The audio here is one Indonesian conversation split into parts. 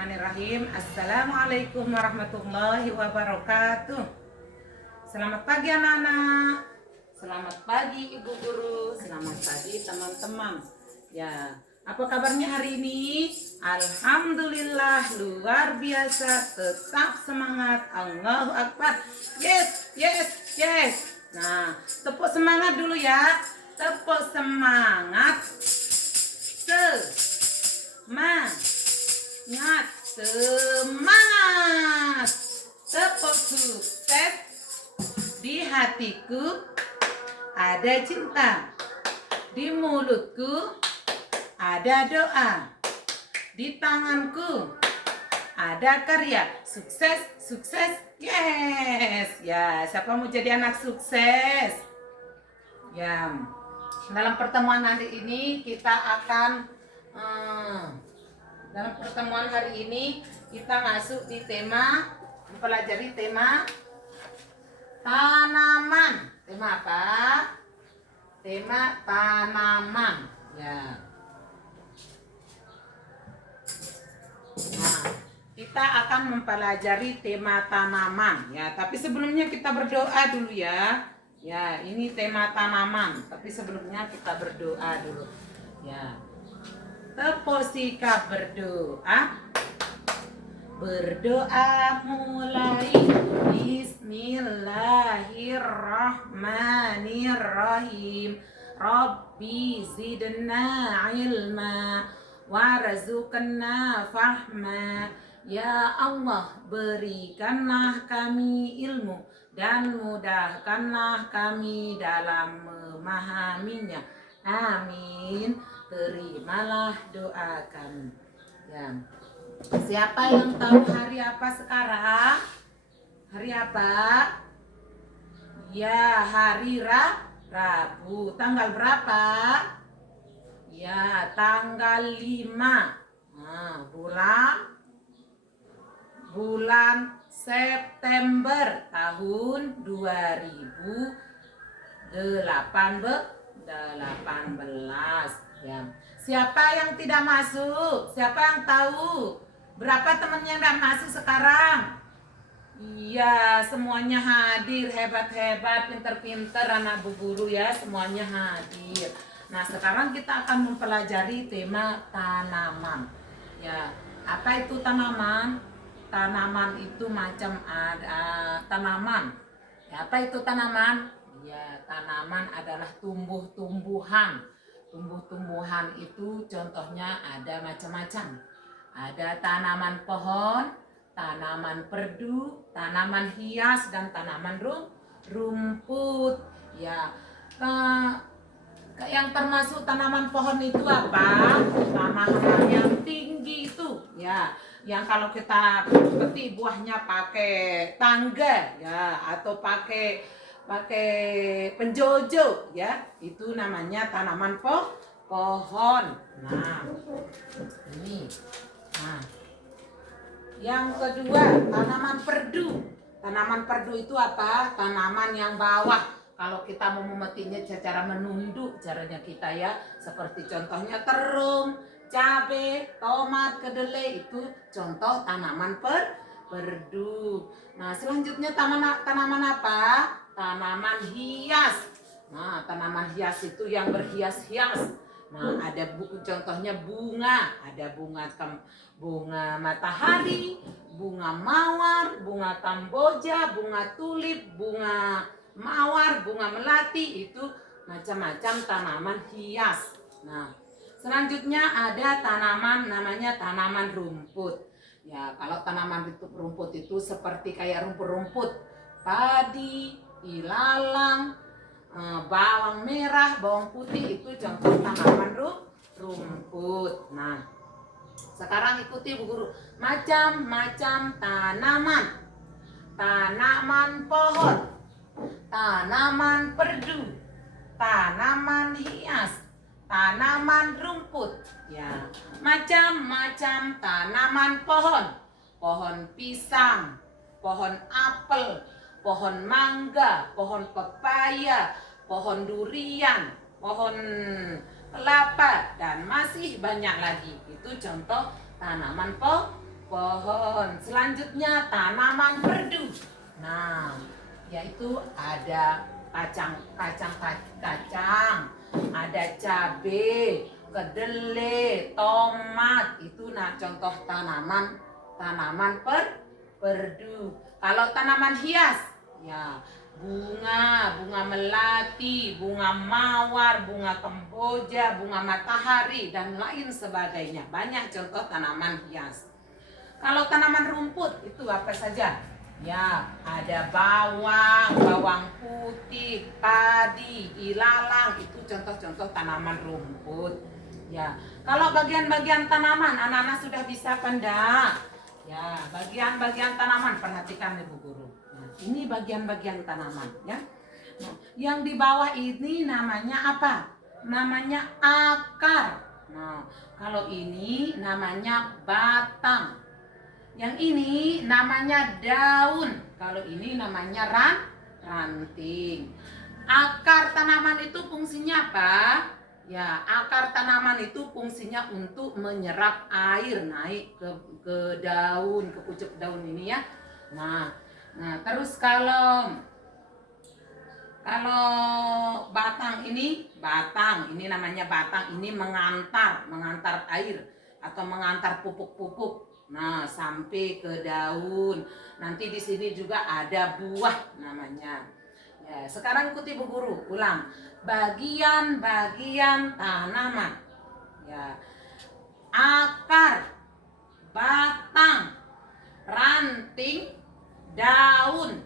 Bismillahirrahmanirrahim. Assalamualaikum warahmatullahi wabarakatuh. Selamat pagi anak-anak. Selamat pagi ibu guru. Selamat pagi teman-teman. Ya, apa kabarnya hari ini? Alhamdulillah luar biasa. Tetap semangat. Allahu Akbar. Yes, yes, yes. Nah, tepuk semangat dulu ya. Tepuk semangat. Semangat, tepuk sukses. Di hatiku ada cinta, di mulutku ada doa, di tanganku ada karya. Sukses, sukses, yes. Ya, siapa mau jadi anak sukses? Ya, dalam pertemuan hari ini kita akan dalam pertemuan hari ini kita masuk di tema, mempelajari tema tanaman. Tema apa? Tema tanaman. Ya. Nah, kita akan mempelajari tema tanaman. Ya, tapi sebelumnya kita berdoa dulu ya. Ya, ini tema tanaman. Tapi sebelumnya kita berdoa dulu. Ya. Tepuk sikap berdoa. Berdoa mulai. Bismillahirrahmanirrahim. Rabbi zidna ilma warzuqna fahma. Ya Allah, berikanlah kami ilmu dan mudahkanlah kami dalam memahaminya. Amin. Terimalah doa kami. Ya. Siapa yang tahu hari apa sekarang? Hari apa? Ya, hari Rabu. Tanggal berapa? Ya, tanggal 5. Nah, bulan September tahun 2018. Ya. Siapa yang tidak masuk? Siapa yang tahu? Berapa temannya yang tidak masuk sekarang? Iya, semuanya hadir. Hebat-hebat, pinter-pinter anak bu guru ya. Semuanya hadir. Nah, sekarang kita akan mempelajari tema tanaman. Ya, apa itu tanaman? Tanaman itu macam ada tanaman. Ya, apa itu tanaman? Ya, tanaman adalah tumbuh-tumbuhan. Tumbuh-tumbuhan itu contohnya ada macam-macam. Ada tanaman pohon, tanaman perdu, tanaman hias, dan tanaman rumput. Ya, yang termasuk tanaman pohon itu apa? Tanaman yang tinggi itu. Ya, yang kalau kita petik buahnya pakai tangga, ya, atau pakai penjojo, ya, itu namanya tanaman pohon. Nah, ini. Nah, yang kedua tanaman perdu. Tanaman perdu itu apa? Tanaman yang bawah. Kalau kita mau memetiknya secara menunduk, caranya kita ya, seperti contohnya terung, cabai, tomat, kedelai, itu contoh tanaman perdu. Nah, selanjutnya tanaman apa? Tanaman hias. Nah, tanaman hias itu yang berhias-hias. Nah, ada contohnya bunga, ada bunga matahari, bunga mawar, bunga kamboja, bunga tulip, bunga mawar, bunga melati, itu macam-macam tanaman hias. Nah, selanjutnya ada tanaman namanya tanaman rumput. Ya, kalau tanaman rumput itu seperti kayak rumput-rumput, padi, ilalang, bawang merah, bawang putih, itu contoh tanaman rumput. Nah, sekarang ikuti Bu Guru. Macam-macam tanaman. Tanaman pohon, tanaman perdu, tanaman hias, tanaman rumput. Ya, macam-macam tanaman pohon. Pohon pisang, pohon apel, pohon mangga, pohon pepaya, pohon durian, pohon kelapa, dan masih banyak lagi. Itu contoh tanaman pohon. Selanjutnya tanaman perdu. Nah, yaitu ada kacang, ada cabai, kedelai, tomat. Itu nah contoh tanaman perdu. Kalau tanaman hias, ya bunga melati, bunga mawar, bunga kemboja, bunga matahari, dan lain sebagainya. Banyak contoh tanaman hias. Kalau tanaman rumput itu apa saja? Ya, ada bawang putih, padi, ilalang, itu contoh-contoh tanaman rumput. Ya, kalau bagian-bagian tanaman, anak-anak sudah bisa kan enggak? Ya, bagian-bagian tanaman, perhatikan Ibu Guru. Nah, ini bagian-bagian tanaman, ya. Nah, yang di bawah ini namanya apa? Namanya akar. Nah, kalau ini namanya batang. Yang ini namanya daun. Kalau ini namanya ranting. Akar tanaman itu fungsinya apa? Ya, akar tanaman itu fungsinya untuk menyerap air naik ke daun, ke pucuk daun ini ya. Nah, terus kalau batang ini namanya batang, ini mengantar air atau mengantar pupuk-pupuk. Nah, sampai ke daun. Nanti di sini juga ada buah namanya. Ya, sekarang ikuti Bu Guru, ulang. Bagian-bagian tanaman. Ya. Akar, batang, ranting, daun.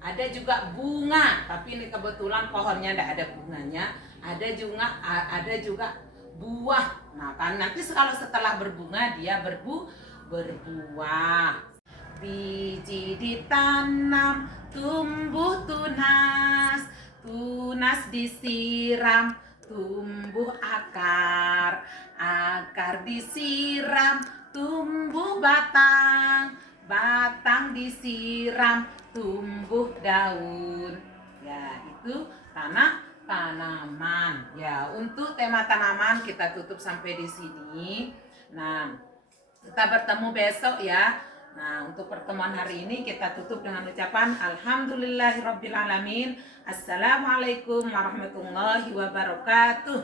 Ada juga bunga, tapi ini kebetulan pohonnya tidak ada bunganya. Ada juga buah. Nah, kan nanti kalau setelah berbunga dia berbuah. Biji ditanam, tumbuh tunas, tunas disiram, tumbuh akar, akar disiram, tumbuh batang, batang disiram, tumbuh daun. Ya, itu tanaman. Ya, untuk tema tanaman kita tutup sampai di sini. Nah, kita bertemu besok ya. Nah, untuk pertemuan hari ini kita tutup dengan ucapan Alhamdulillahirrabbilalamin. Assalamualaikum warahmatullahi wabarakatuh.